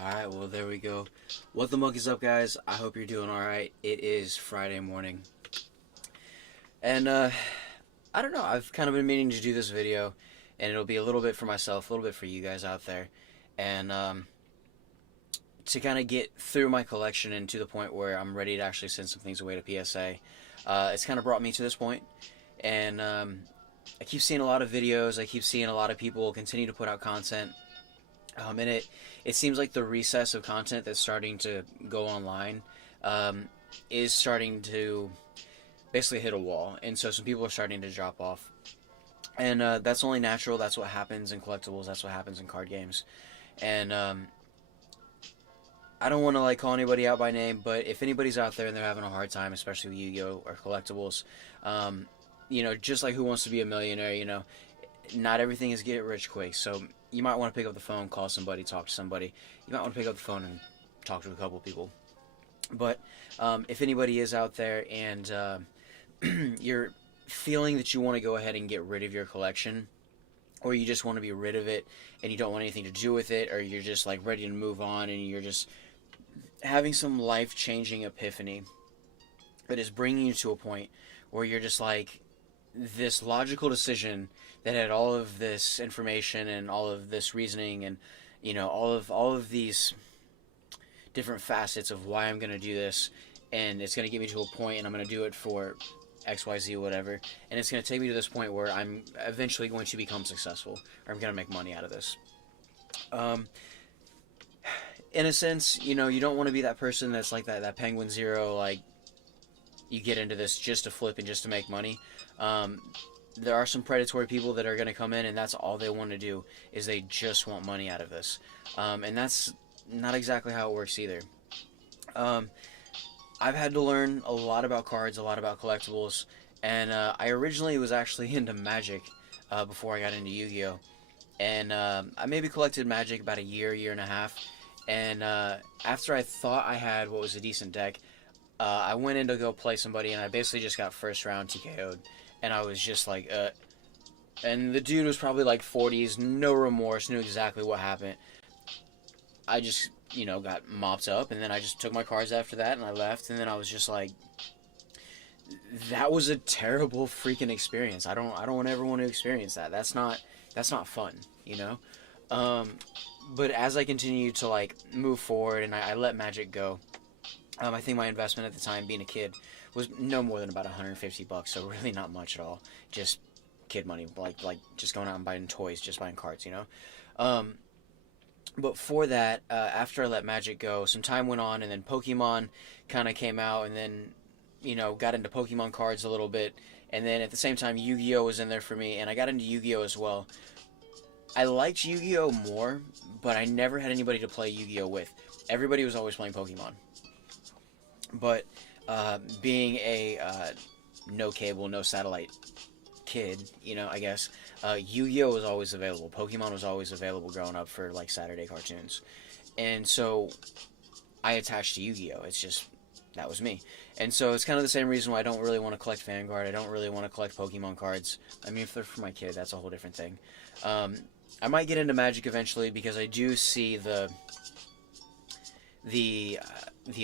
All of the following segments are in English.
Alright, well, there we go. What the muck is up, guys? I hope you're doing alright. It is Friday morning. And, I don't know, I've kind of been meaning to do this video, and it'll be a little bit for myself, a little bit for you guys out there, and, to kind of get through my collection and to the point where I'm ready to actually send some things away to PSA. It's kind of brought me to this point, and, I keep seeing a lot of videos, I keep seeing a lot of people continue to put out content, and it seems like the recess of content that's starting to go online is starting to basically hit a wall, and so some people are starting to drop off. And that's only natural. That's what happens in collectibles. That's what happens in card games. And I don't want to call anybody out by name, but if anybody's out there and they're having a hard time, especially with Yu-Gi-Oh or collectibles, just like Who Wants to Be a Millionaire, not everything is get rich quick. So you might want to pick up the phone, call somebody, talk to somebody. You might want to pick up the phone and talk to a couple people. But if anybody is out there and you're feeling that you want to go ahead and get rid of your collection, or you just want to be rid of it and you don't want anything to do with it, or you're just ready to move on and you're just having some life-changing epiphany that is bringing you to a point where you're just this logical decision that had all of this information and all of this reasoning and all of these different facets of why I'm going to do this, and it's going to get me to a point and I'm going to do it for XYZ whatever, and it's going to take me to this point where I'm eventually going to become successful, or I'm going to make money out of this. In a sense, you don't want to be that person that's like that Penguin Zero, you get into this just to flip and just to make money. There are some predatory people that are going to come in and that's all they want to do, is they just want money out of this. And that's not exactly how it works either. I've had to learn a lot about cards, a lot about collectibles, and I originally was actually into Magic before I got into Yu-Gi-Oh! And I maybe collected Magic about a year and a half, and after I thought I had what was a decent deck, I went in to go play somebody, and I basically just got first round TKO'd, and I was just and the dude was probably 40s, no remorse, knew exactly what happened. I just, got mopped up, and then I just took my cards after that, and I left, and then I was just that was a terrible freaking experience. I don't ever want to experience that. That's not fun, But as I continue to, move forward, and I let Magic go, I think my investment at the time, being a kid, was no more than about $150, so really not much at all. Just kid money, just going out and buying toys, just buying cards, But for that, after I let Magic go, some time went on, and then Pokemon kind of came out, and then, got into Pokemon cards a little bit, and then at the same time, Yu-Gi-Oh was in there for me, and I got into Yu-Gi-Oh as well. I liked Yu-Gi-Oh more, but I never had anybody to play Yu-Gi-Oh with. Everybody was always playing Pokemon. But being a no cable, no satellite kid, I guess, Yu-Gi-Oh was always available. Pokemon was always available growing up for Saturday cartoons, and so I attached to Yu-Gi-Oh. It's just that was me, and so it's kind of the same reason why I don't really want to collect Vanguard. I don't really want to collect Pokemon cards. I mean, if they're for my kid, that's a whole different thing. I might get into Magic eventually because I do see the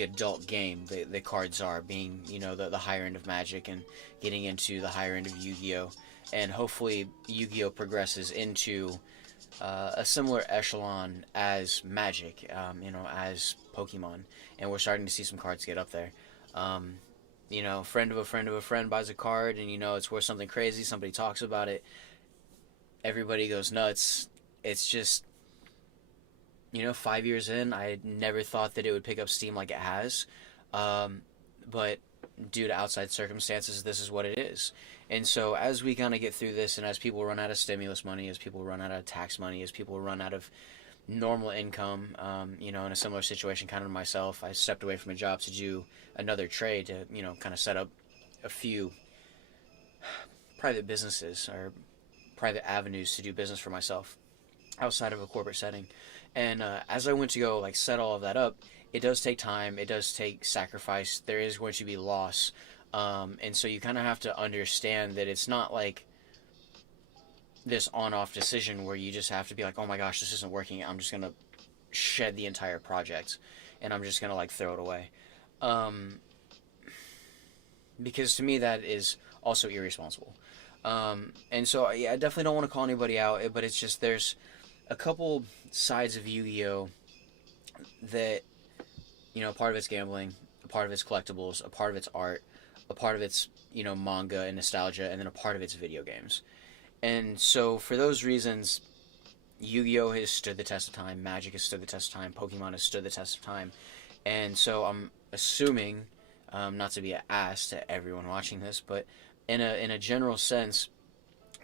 adult game the cards are being, the higher end of Magic, and getting into the higher end of Yu-Gi-Oh, and hopefully Yu-Gi-Oh progresses into a similar echelon as Magic, as Pokemon, and we're starting to see some cards get up there. Friend of a friend of a friend buys a card, and it's worth something crazy, somebody talks about it, everybody goes nuts. It's just, 5 years in, I never thought that it would pick up steam like it has, but due to outside circumstances, this is what it is. And so as we kind of get through this, and as people run out of stimulus money, as people run out of tax money, as people run out of normal income, in a similar situation kind of myself, I stepped away from a job to do another trade to, kind of set up a few private businesses or private avenues to do business for myself outside of a corporate setting. And as I went to go set all of that up, it does take time, it does take sacrifice, there is going to be loss, and so you kind of have to understand that it's not this on-off decision where you just have to be oh my gosh, this isn't working, I'm just gonna shed the entire project, and I'm just gonna like throw it away. Um, because to me that is also irresponsible. And so yeah, I definitely don't want to call anybody out, but it's just there's a couple sides of Yu-Gi-Oh that, you know, a part of it's gambling, a part of it's collectibles, a part of it's art, a part of it's, you know, manga and nostalgia, and then a part of it's video games. And so for those reasons, Yu-Gi-Oh has stood the test of time, Magic has stood the test of time, Pokemon has stood the test of time, and so I'm assuming, not to be an ass to everyone watching this, but in a general sense,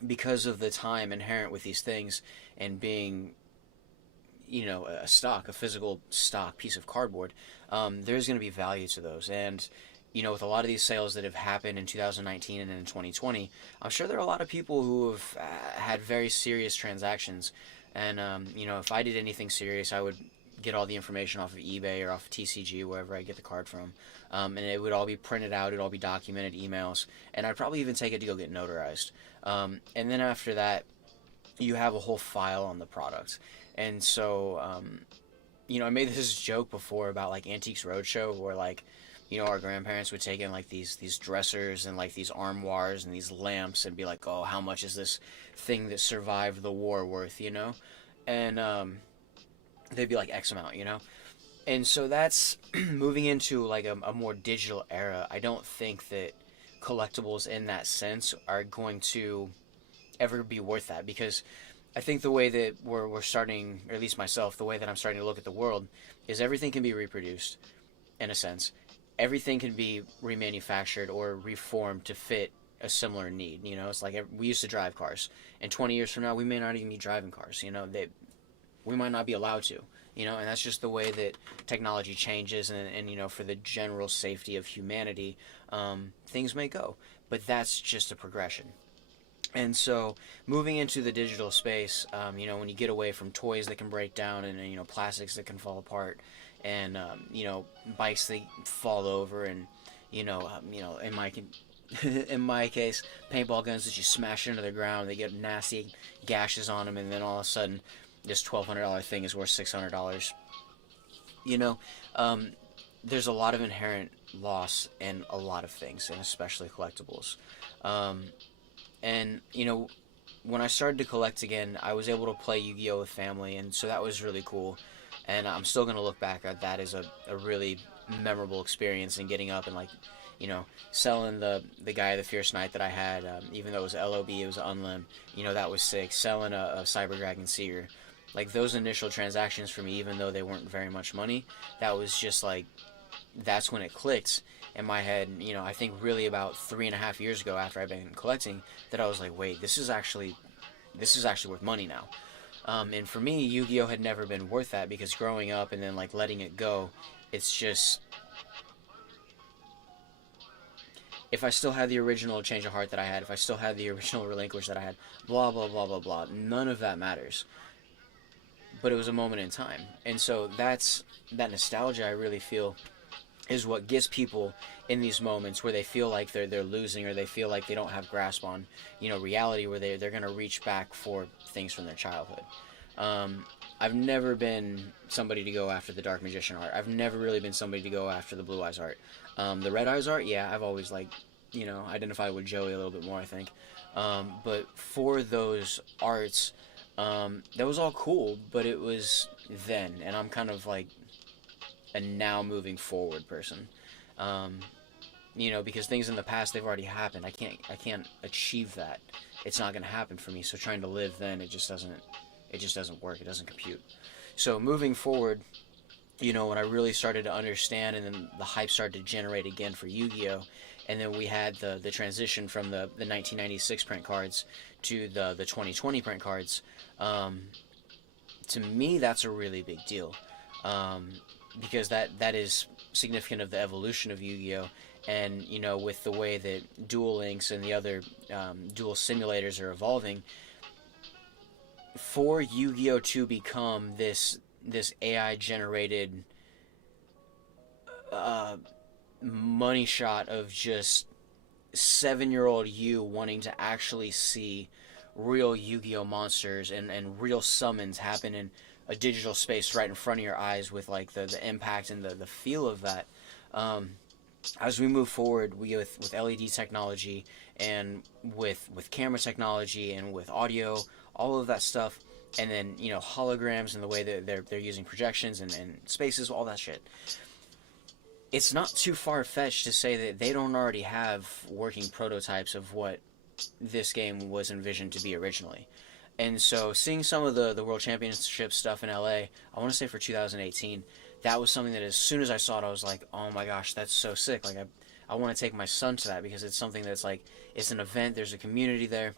because of the time inherent with these things and being, you know, a physical stock piece of cardboard, there's going to be value to those. And, you know, with a lot of these sales that have happened in 2019 and in 2020, I'm sure there are a lot of people who have had very serious transactions. And, you know, if I did anything serious, I would get all the information off of eBay or off of TCG, wherever I get the card from. And it would all be printed out, it'd all be documented emails, and I'd probably even take it to go get notarized. And then after that, you have a whole file on the product. And so, you know, I made this joke before about like Antiques Roadshow, where like, you know, our grandparents would take in like these dressers and like these armoires and these lamps and be like, oh, how much is this thing that survived the war worth, you know? And they'd be like X amount, you know? And so that's moving into like a more digital era. I don't think that collectibles in that sense are going to ever be worth that, because I think the way that we're starting, or at least myself, the way that I'm starting to look at the world is everything can be reproduced in a sense. Everything can be remanufactured or reformed to fit a similar need. You know, it's like we used to drive cars, and 20 years from now, we may not even be driving cars. You know, we might not be allowed to. You know, and that's just the way that technology changes, and you know, for the general safety of humanity, things may go. But that's just a progression. And so, moving into the digital space, you know, when you get away from toys that can break down and, you know, plastics that can fall apart, and you know, bikes that fall over, and you know, in my in my case, paintball guns that you smash into the ground, they get nasty gashes on them, and then all of a sudden, this $1,200 thing is worth $600. You know, there's a lot of inherent loss in a lot of things, and especially collectibles. And, you know, when I started to collect again, I was able to play Yu-Gi-Oh with family, and so that was really cool. And I'm still going to look back at that as a really memorable experience, and getting up and, like, you know, selling the guy, the Fierce Knight that I had, even though it was LOB, it was unlim, you know, that was sick. Selling a Cyber Dragon Seer. Like, those initial transactions for me, even though they weren't very much money, that was just, like, that's when it clicked in my head. You know, I think really about 3.5 years ago, after I've been collecting, that I was like, wait, this is actually worth money now. And for me, Yu-Gi-Oh had never been worth that, because growing up and then like letting it go, it's just, if I still had the original Change of Heart that I had, if I still had the original Relinquish that I had, blah blah blah blah blah, none of that matters. But it was a moment in time, and so that nostalgia, I really feel, is what gets people in these moments where they feel like they're losing, or they feel like they don't have grasp on, you know, reality, where they're going to reach back for things from their childhood. I've never been somebody to go after the Dark Magician art. I've never really been somebody to go after the Blue Eyes art. The Red Eyes art, yeah, I've always, like, you know, identified with Joey a little bit more, I think. But for those arts, that was all cool, but it was then, and I'm kind of like a now moving forward person. You know, because things in the past, they've already happened. I can't achieve that. It's not going to happen for me. So trying to live then, it just doesn't work. It doesn't compute. So moving forward, you know, when I really started to understand, and then the hype started to generate again for Yu-Gi-Oh, and then we had the transition from the 1996 print cards to the 2020 print cards. To me, that's a really big deal, because that is significant of the evolution of Yu-Gi-Oh. And, you know, with the way that Duel Links and the other dual simulators are evolving, for Yu-Gi-Oh to become this AI generated money shot of just 7-year-old you wanting to actually see real Yu-Gi-Oh monsters and real summons happen in a digital space right in front of your eyes with like the impact and the feel of that. As we move forward, with LED technology and with camera technology and with audio, all of that stuff, and then holograms and the way that they're using projections and spaces, all that shit. It's not too far-fetched to say that they don't already have working prototypes of what this game was envisioned to be originally. And so seeing some of the World Championship stuff in LA, I want to say for 2018, that was something that as soon as I saw it, I was like, oh my gosh, that's so sick. Like, I want to take my son to that because it's something that's like, it's an event, there's a community there,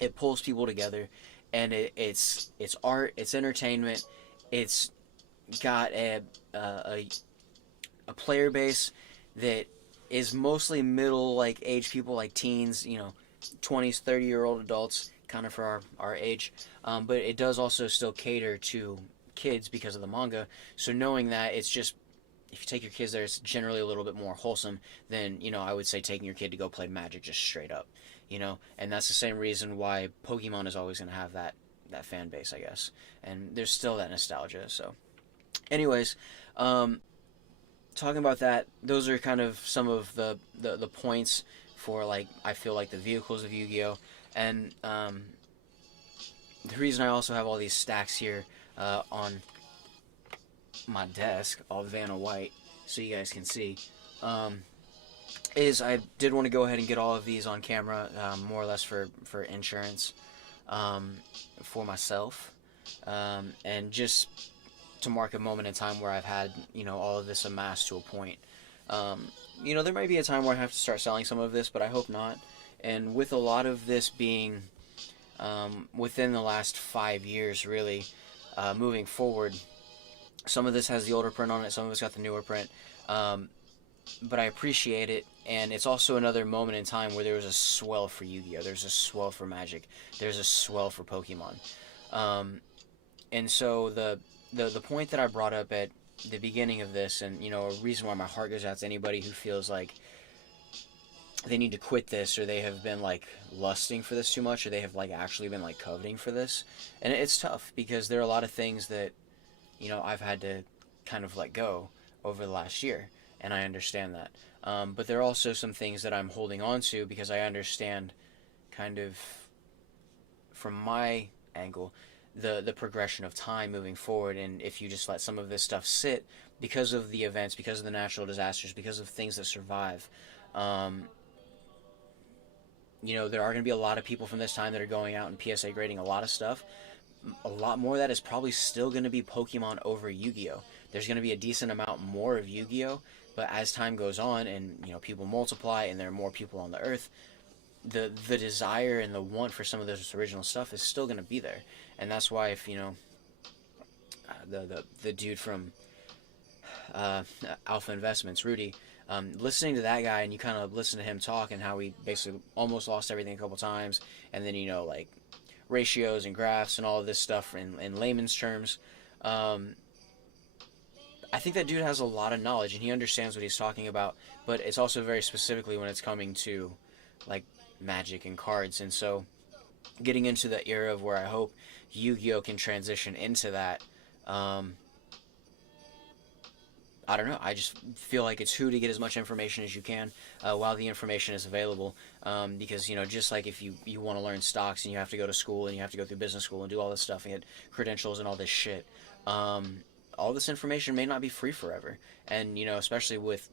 it pulls people together, and it's art, it's entertainment, it's got a player base that is mostly middle like age people, like teens, 20s, 30-year-old adults, kind of for our age, but it does also still cater to kids because of the manga. So knowing that, it's just, if you take your kids there, it's generally a little bit more wholesome than I would say taking your kid to go play Magic just straight up, and that's the same reason why Pokemon is always going to have that fan base, I guess, and there's still that nostalgia. So anyways, talking about that, those are kind of some of the points for, like, I feel like the vehicles of Yu-Gi-Oh! And the reason I also have all these stacks here on my desk, all Vanna White, so you guys can see, is I did want to go ahead and get all of these on camera, more or less for insurance, for myself, and just to mark a moment in time where I've had, all of this amassed to a point. There might be a time where I have to start selling some of this, but I hope not. And with a lot of this being within the last 5 years, really, moving forward, some of this has the older print on it, some of it's got the newer print, but I appreciate it, and it's also another moment in time where there was a swell for Yu-Gi-Oh! There's a swell for Magic, there's a swell for Pokemon. And so the point that I brought up at the beginning of this, and a reason why my heart goes out to anybody who feels like they need to quit this, or they have been like lusting for this too much, or they have like actually been like coveting for this, and it's tough because there are a lot of things that I've had to kind of let go over the last year, and I understand that, but there are also some things that I'm holding on to because I understand kind of from my angle the progression of time moving forward. And if you just let some of this stuff sit because of the events, because of the natural disasters, because of things that survive, there are going to be a lot of people from this time that are going out and PSA grading a lot of stuff. A lot more of that is probably still going to be Pokemon over Yu-Gi-Oh! There's going to be a decent amount more of Yu-Gi-Oh! But as time goes on and people multiply and there are more people on the earth, the desire and the want for some of this original stuff is still going to be there. And that's why if the dude from Alpha Investments, Rudy, listening to that guy, and you kind of listen to him talk and how he basically almost lost everything a couple times, and then like ratios and graphs and all of this stuff in layman's terms, I think that dude has a lot of knowledge and he understands what he's talking about, but it's also very specifically when it's coming to like Magic and cards. And so getting into the era of where I hope Yu-Gi-Oh! Can transition into that, I don't know, I just feel like it's who to get as much information as you can while the information is available, because just like if you want to learn stocks and you have to go to school and you have to go through business school and do all this stuff and get credentials and all this shit, all this information may not be free forever. And especially with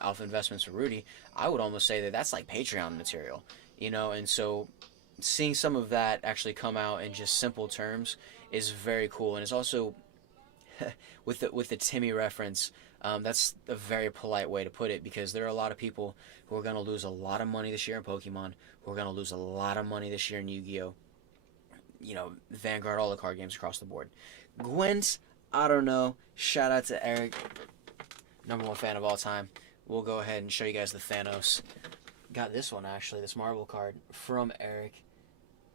Alpha Investments or Rudy, I would almost say that that's like Patreon material, and so seeing some of that actually come out in just simple terms is very cool. And it's also with the Timmy reference, that's a very polite way to put it, because there are a lot of people who are going to lose a lot of money this year in Pokemon, who are going to lose a lot of money this year in Yu-Gi-Oh! Vanguard, all the card games across the board. Gwent, I don't know. Shout out to Eric, #1 fan of all time. We'll go ahead and show you guys the Thanos. Got this one actually, this Marvel card from Eric.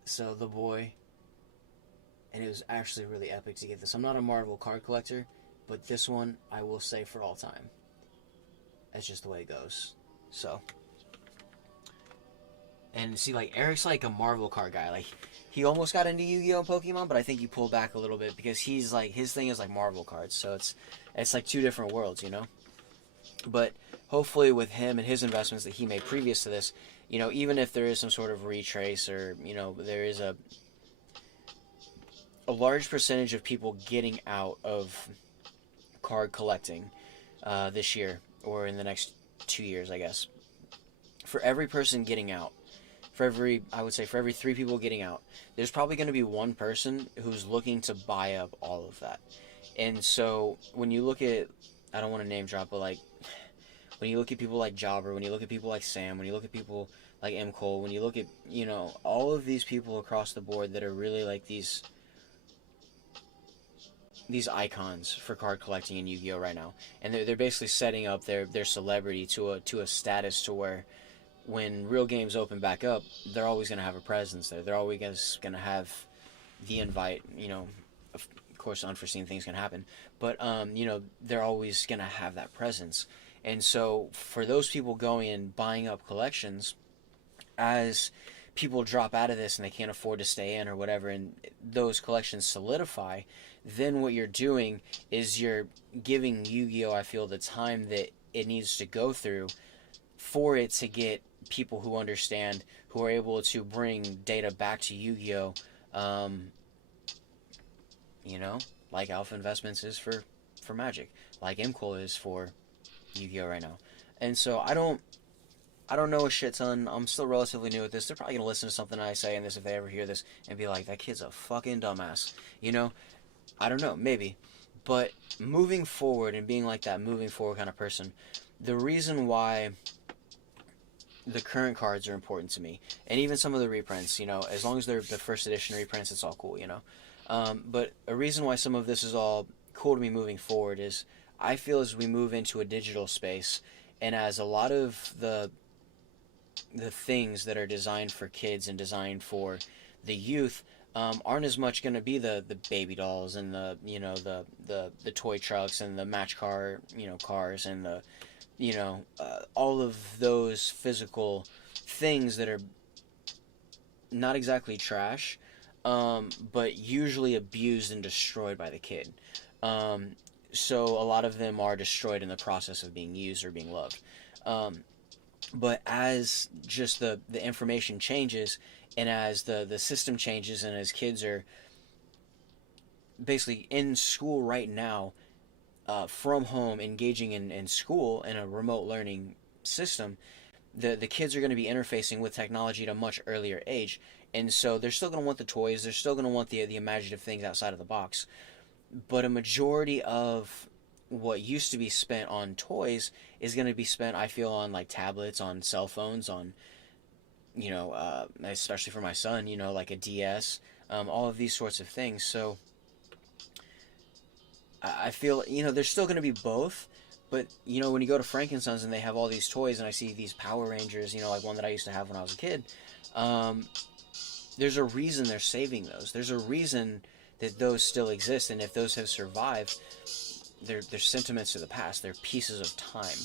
So the boy, and it was actually really epic to get this. I'm not a Marvel card collector, but this one I will say for all time. That's just the way it goes. So, and see, like Eric's like a Marvel card guy. Like he almost got into Yu-Gi-Oh and Pokemon, but I think he pulled back a little bit because he's like, his thing is like Marvel cards, so it's like two different worlds, you know. But hopefully with him and his investments that he made previous to this, you know, even if there is some sort of retrace, or you know, there is a large percentage of people getting out of card collecting this year, or in the next 2 years, I guess. For every person getting out, I would say for every 3 people getting out, there's probably going to be one person who's looking to buy up all of that. And so when you look at, I don't want to name drop, but like when you look at people like Jobber, when you look at people like Sam, when you look at people like M. Cole, when you look at, you know, all of these people across the board that are really like these icons for card collecting in Yu-Gi-Oh right now, and they're basically setting up their celebrity to a status to where when real games open back up, they're always going to have a presence there. They're always going to have the invite. You know, of course, unforeseen things can happen, but you know, they're always going to have that presence. And so for those people going and buying up collections, as people drop out of this and they can't afford to stay in or whatever, and those collections solidify, then what you're doing is you're giving Yu-Gi-Oh, I feel, the time that it needs to go through for it to get people who understand, who are able to bring data back to Yu-Gi-Oh, you know, like Alpha Investments is for Magic, like MCOL is for Yu-Gi-Oh right now. And so I don't know a shit ton. I'm still relatively new at this. They're probably going to listen to something I say in this if they ever hear this and be like, that kid's a fucking dumbass, you know? I don't know, maybe. But moving forward and being like that moving forward kind of person, the reason why the current cards are important to me, and even some of the reprints, you know, as long as they're the first edition reprints, it's all cool, you know. But a reason why some of this is all cool to me moving forward is I feel as we move into a digital space, and as a lot of the things that are designed for kids and designed for the youth aren't as much going to be the baby dolls and the, you know, the toy trucks and the match car, you know, cars, and the, you know, all of those physical things that are not exactly trash, but usually abused and destroyed by the kid. So a lot of them are destroyed in the process of being used or being loved. But as just the information changes, and as the system changes, and as kids are basically in school right now, from home, engaging in school in a remote learning system, the kids are going to be interfacing with technology at a much earlier age. And so they're still going to want the toys, they're still going to want the imaginative things outside of the box. But a majority of what used to be spent on toys is going to be spent, I feel, on like tablets, on cell phones, on, you know, especially for my son, you know, like a DS, all of these sorts of things. So I feel, you know, there's still going to be both, but, you know, when you go to Frankensons and they have all these toys, and I see these Power Rangers, you know, like one that I used to have when I was a kid, there's a reason they're saving those. There's a reason that those still exist, and if those have survived, they're sentiments of the past. They're pieces of time.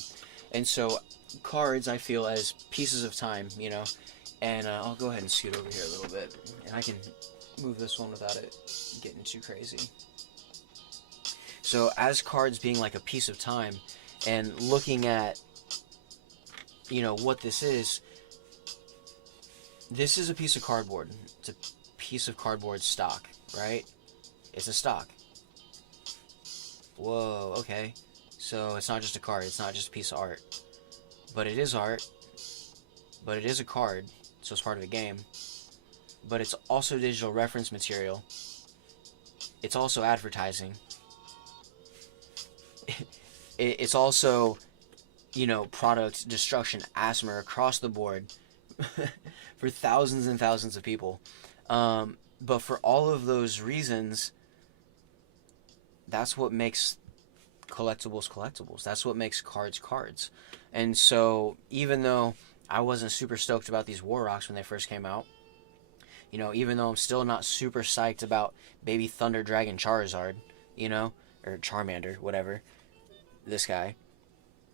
And so cards, I feel, as pieces of time, you know, and I'll go ahead and scoot over here a little bit, and I can move this one without it getting too crazy. So as cards being like a piece of time, and looking at, you know, what this is a piece of cardboard. It's a piece of cardboard stock, right? It's a stock. Whoa, okay. So it's not just a card, it's not just a piece of art. But it is art, but it is a card, so it's part of the game. But it's also digital reference material. It's also advertising. It's also, you know, product destruction, asthma across the board for thousands and thousands of people. But for all of those reasons, that's what makes collectibles. That's what makes cards. And so even though I wasn't super stoked about these War Rocks when they first came out, you know, even though I'm still not super psyched about Baby Thunder Dragon Charizard, you know, or Charmander, whatever, this guy,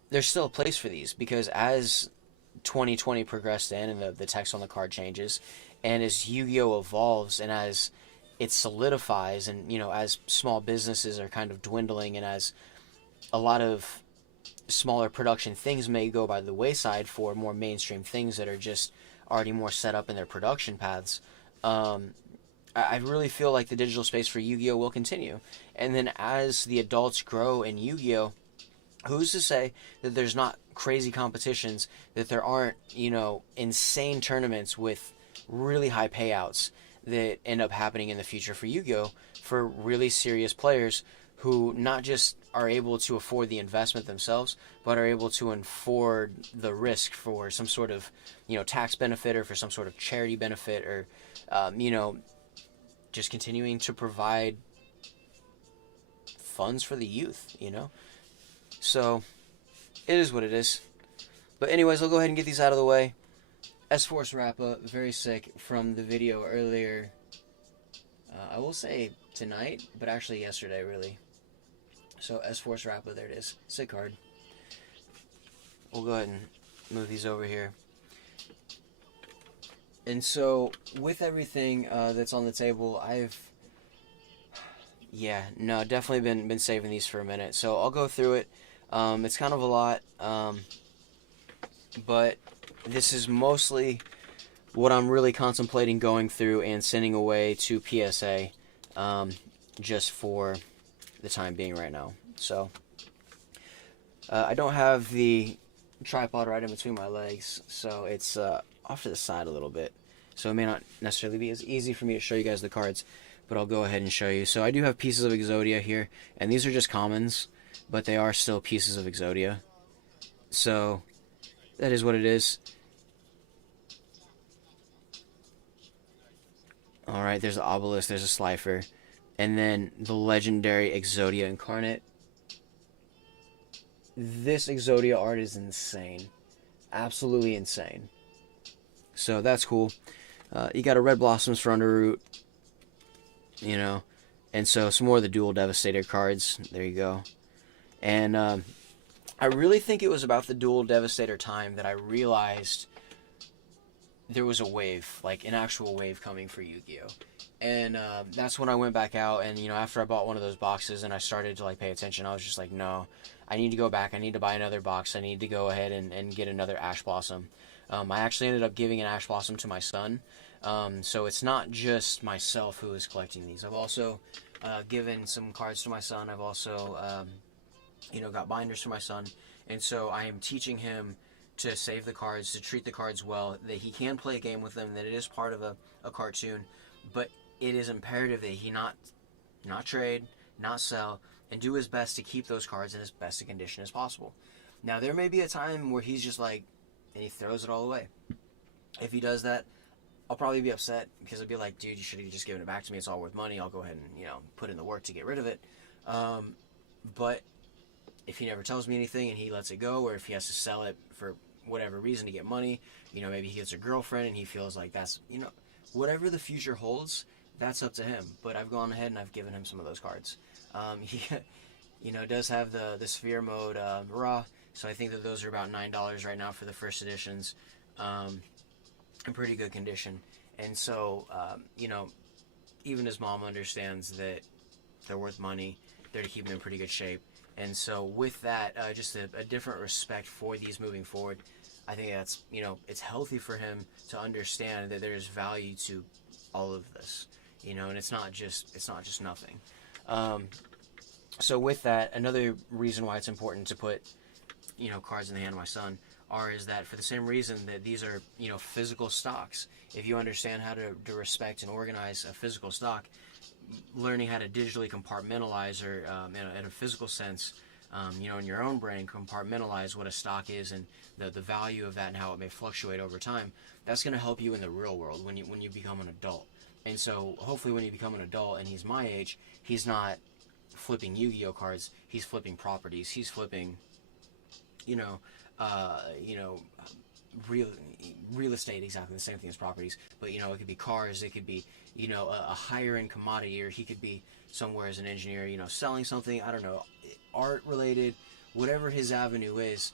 there's still a place for these, because as 2020 progressed in and the text on the card changes, And as Yu-Gi-Oh evolves and as it solidifies, and as small businesses are kind of dwindling, and as a lot of smaller production things may go by the wayside for more mainstream things that are just already more set up in their production paths, I really feel like the digital space for Yu-Gi-Oh will continue. And then as the adults grow in Yu-Gi-Oh, who's to say that there's not crazy competitions, that there aren't, insane tournaments with really high payouts that end up happening in the future for Yu-Gi-Oh for really serious players who not just are able to afford the investment themselves, but are able to afford the risk for some sort of, tax benefit, or for some sort of charity benefit, or, just continuing to provide funds for the youth, So, it is what it is. But anyways, I'll go ahead and get these out of the way. SForce WrapUp, very sick from the video earlier. I will say tonight, but actually yesterday, really. So SForce WrapUp, there it is. Sick card. We'll go ahead and move these over here. And so, with everything that's on the table, definitely been saving these for a minute. So I'll go through it. It's kind of a lot, but this is mostly what I'm really contemplating going through and sending away to PSA, just for the time being right now. So I don't have the tripod right in between my legs, so it's off to the side a little bit, so it may not necessarily be as easy for me to show you guys the cards, but I'll go ahead and show you. So I do have pieces of Exodia here, and these are just commons, but they are still pieces of Exodia, so that is what it is. Alright, there's the Obelisk, there's a Slifer, and then the legendary Exodia Incarnate. This Exodia art is insane. Absolutely insane. So that's cool. You got a Red Blossoms for Underroot, and so some more of the Dual Devastator cards. There you go. And I really think it was about the Dual Devastator time that I realized there was a wave, like an actual wave coming for Yu-Gi-Oh. And that's when I went back out, and after I bought one of those boxes and I started to pay attention, I was just like, no, I need to go back, I need to buy another box, I need to go ahead and get another Ash Blossom. I actually ended up giving an Ash Blossom to my son, so it's not just myself who is collecting these. I've also given some cards to my son. I've also got binders for my son, and so I am teaching him to save the cards, to treat the cards well, that he can play a game with them, that it is part of a cartoon, but it is imperative that he not trade, not sell, and do his best to keep those cards in as best a condition as possible. Now, there may be a time where he's just and he throws it all away. If he does that, I'll probably be upset, because I'll be like, dude, you should have just given it back to me, it's all worth money, I'll go ahead and, put in the work to get rid of it. But if he never tells me anything and he lets it go, or if he has to sell it for whatever reason to get money, maybe he gets a girlfriend and he feels like that's, whatever the future holds, that's up to him. But I've gone ahead and I've given him some of those cards. He, does have the Sphere mode raw, so I think that those are about $9 right now for the first editions, in pretty good condition. And so, even his mom understands that they're worth money, they're to keep them in pretty good shape. And so with that, just a different respect for these moving forward, I think that's, it's healthy for him to understand that there's value to all of this, and it's not just nothing. So with that, another reason why it's important to put, cards in the hand of my son is that for the same reason that these are, physical stocks. If you understand how to respect and organize a physical stock, learning how to digitally compartmentalize, or in a physical sense, in your own brain, compartmentalize what a stock is and the value of that and how it may fluctuate over time, that's going to help you in the real world when you become an adult. And so hopefully when you become an adult and he's my age, he's not flipping Yu-Gi-Oh cards, he's flipping properties, he's flipping real estate, exactly the same thing as properties, but it could be cars, it could be a higher end commodity, or he could be somewhere as an engineer, selling something, I don't know, art related, whatever his avenue is.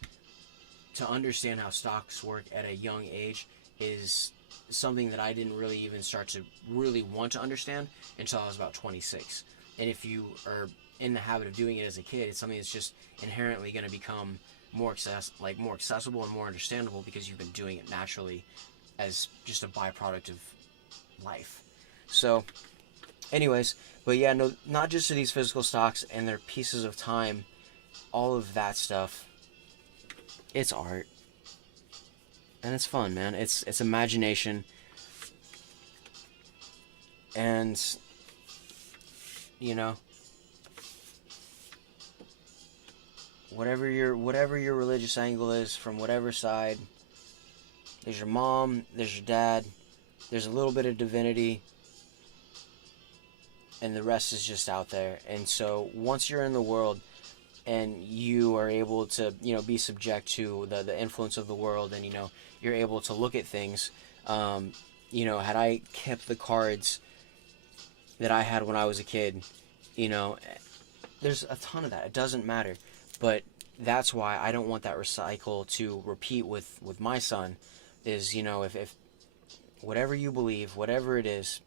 To understand how stocks work at a young age is something that I didn't really even start to really want to understand until I was about 26. And if you are in the habit of doing it as a kid, it's something that's just inherently going to become more accessible and more understandable because you've been doing it naturally as just a byproduct of life. So, anyways, but yeah, no, not just to these physical stocks and their pieces of time, all of that stuff. It's art. And it's fun, man. It's imagination. And, you know, whatever your religious angle is, from whatever side, there's your mom, there's your dad, there's a little bit of divinity, and the rest is just out there. And so once you're in the world and you are able to, you know, be subject to the influence of the world, and, you know, you're able to look at things, you know, had I kept the cards that I had when I was a kid, you know, there's a ton of that. It doesn't matter. But that's why I don't want that recycle to repeat with my son, is, you know, if whatever you believe, whatever it is,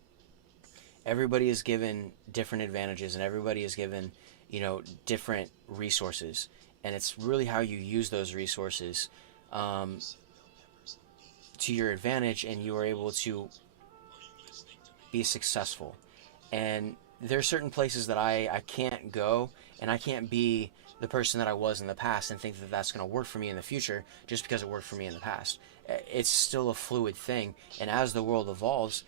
everybody is given different advantages, and everybody is given, you know, different resources. And it's really how you use those resources to your advantage, and you are able to be successful. And there are certain places that I can't go, and I can't be the person that I was in the past and think that that's going to work for me in the future just because it worked for me in the past. It's still a fluid thing, and as the world evolves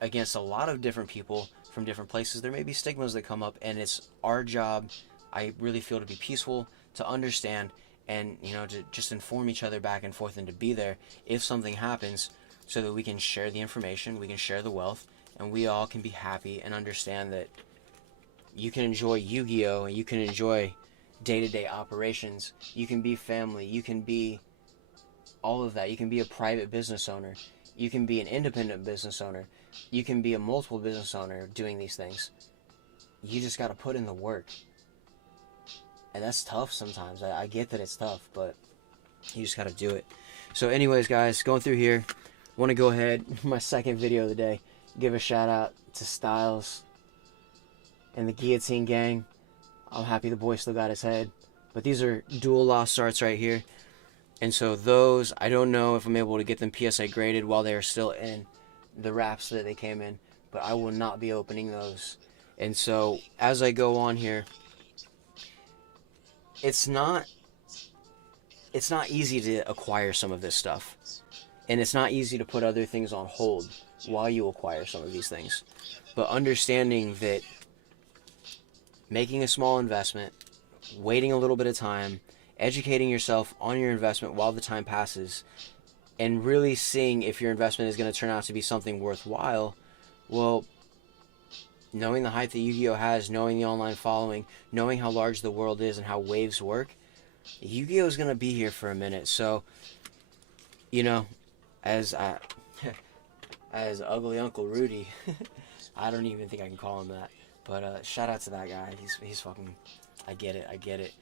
against a lot of different people from different places, there may be stigmas that come up, and it's our job, I really feel, to be peaceful, to understand, and, you know, to just inform each other back and forth, and to be there if something happens, so that we can share the information, we can share the wealth, and we all can be happy and understand that you can enjoy Yu-Gi-Oh! And you can enjoy day-to-day operations. You can be family. You can be all of that. You can be a private business owner. You can be an independent business owner. You can be a multiple business owner doing these things. You just got to put in the work. And that's tough sometimes. I get that it's tough, but you just got to do it. So anyways, guys, going through here, want to go ahead, my second video of the day, give a shout out to Styles and the Guillotine Gang. I'm happy the boy still got his head. But these are dual lost arts right here. And so those, I don't know if I'm able to get them PSA graded while they are still in the wraps that they came in, but I will not be opening those. And so as I go on here, it's not easy to acquire some of this stuff. And it's not easy to put other things on hold while you acquire some of these things. But understanding that making a small investment, waiting a little bit of time, educating yourself on your investment while the time passes, and really seeing if your investment is going to turn out to be something worthwhile, well, knowing the hype that Yu-Gi-Oh has, knowing the online following, knowing how large the world is and how waves work, Yu-Gi-Oh is going to be here for a minute. So, you know, as Ugly Uncle Rudy, I don't even think I can call him that, but shout out to that guy. He's fucking, I get it.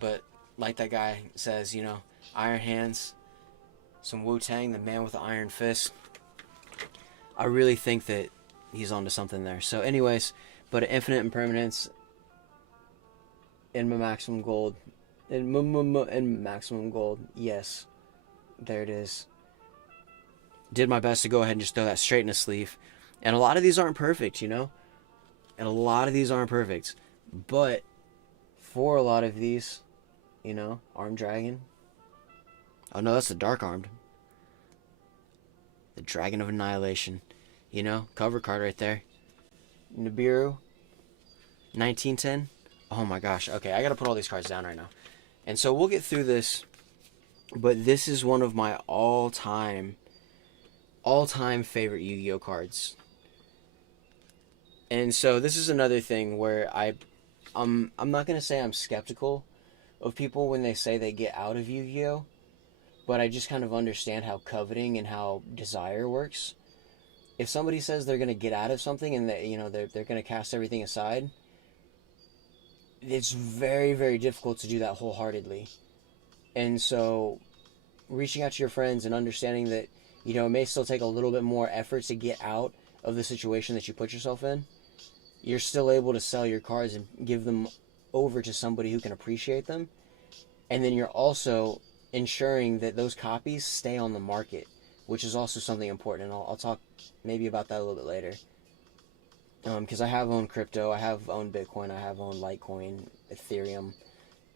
But like that guy says, you know, iron hands, some Wu-Tang, the man with the iron fist. I really think that he's onto something there. So anyways, but infinite impermanence in maximum gold, in maximum gold. Yes, there it is. Did my best to go ahead and just throw that straight in a sleeve. And a lot of these aren't perfect, you know? And a lot of these aren't perfect. But for a lot of these, you know, Armed Dragon. Oh no, that's the Dark Armed. The Dragon of Annihilation. You know, cover card right there. Nibiru. 1910. Oh my gosh. Okay, I gotta put all these cards down right now. And so we'll get through this. But this is one of my all-time favorite Yu-Gi-Oh cards. And so this is another thing where I'm not going to say I'm skeptical of people when they say they get out of Yu-Gi-Oh, but I just kind of understand how coveting and how desire works. If somebody says they're going to get out of something and that, you know, they're going to cast everything aside, it's very, very difficult to do that wholeheartedly. And so reaching out to your friends and understanding that, you know, it may still take a little bit more effort to get out of the situation that you put yourself in, you're still able to sell your cards and give them over to somebody who can appreciate them. And then you're also ensuring that those copies stay on the market, which is also something important. And I'll talk maybe about that a little bit later. Because I have owned crypto, I have owned Bitcoin, I have owned Litecoin, Ethereum.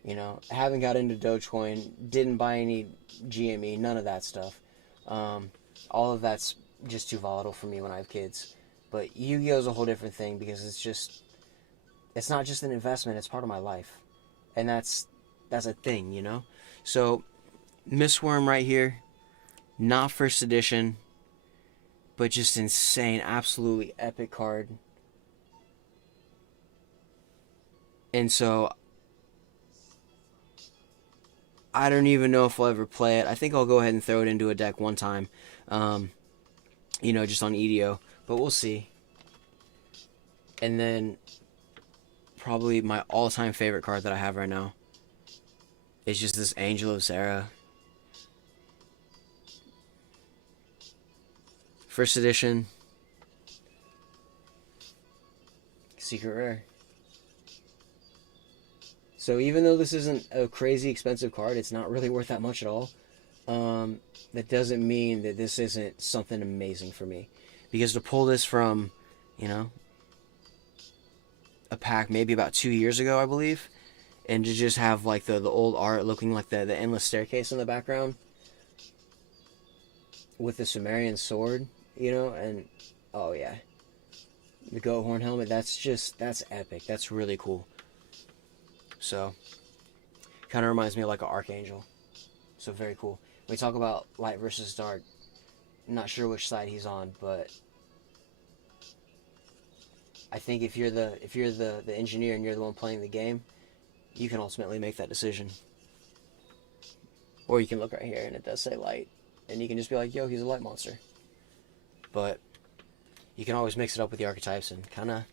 You know, I haven't got into Dogecoin, didn't buy any GME, none of that stuff. All of that's just too volatile for me when I have kids. But Yu-Gi-Oh is a whole different thing because it's not just an investment, it's part of my life. And that's a thing, you know? So, Mistworm right here, not first edition, but just insane, absolutely epic card. And so, I don't even know if I'll ever play it. I think I'll go ahead and throw it into a deck one time. You know, just on EDO. But we'll see. And then, probably my all-time favorite card that I have right now is just this Angel of Sarah. First edition. Secret rare. So even though this isn't a crazy expensive card, it's not really worth that much at all. That doesn't mean that this isn't something amazing for me. Because to pull this from, you know, a pack maybe about 2 years ago, I believe, and to just have like the old art looking like the endless staircase in the background with the Sumerian sword, you know, and oh yeah, the goat horn helmet, that's epic. That's really cool. So kind of reminds me of like an archangel. So very cool. We talk about light versus dark. I'm not sure which side he's on, but I think if you're the engineer and you're the one playing the game, you can ultimately make that decision. Or you can look right here and it does say light, and you can just be like, yo, he's a light monster. But you can always mix it up with the archetypes and kind of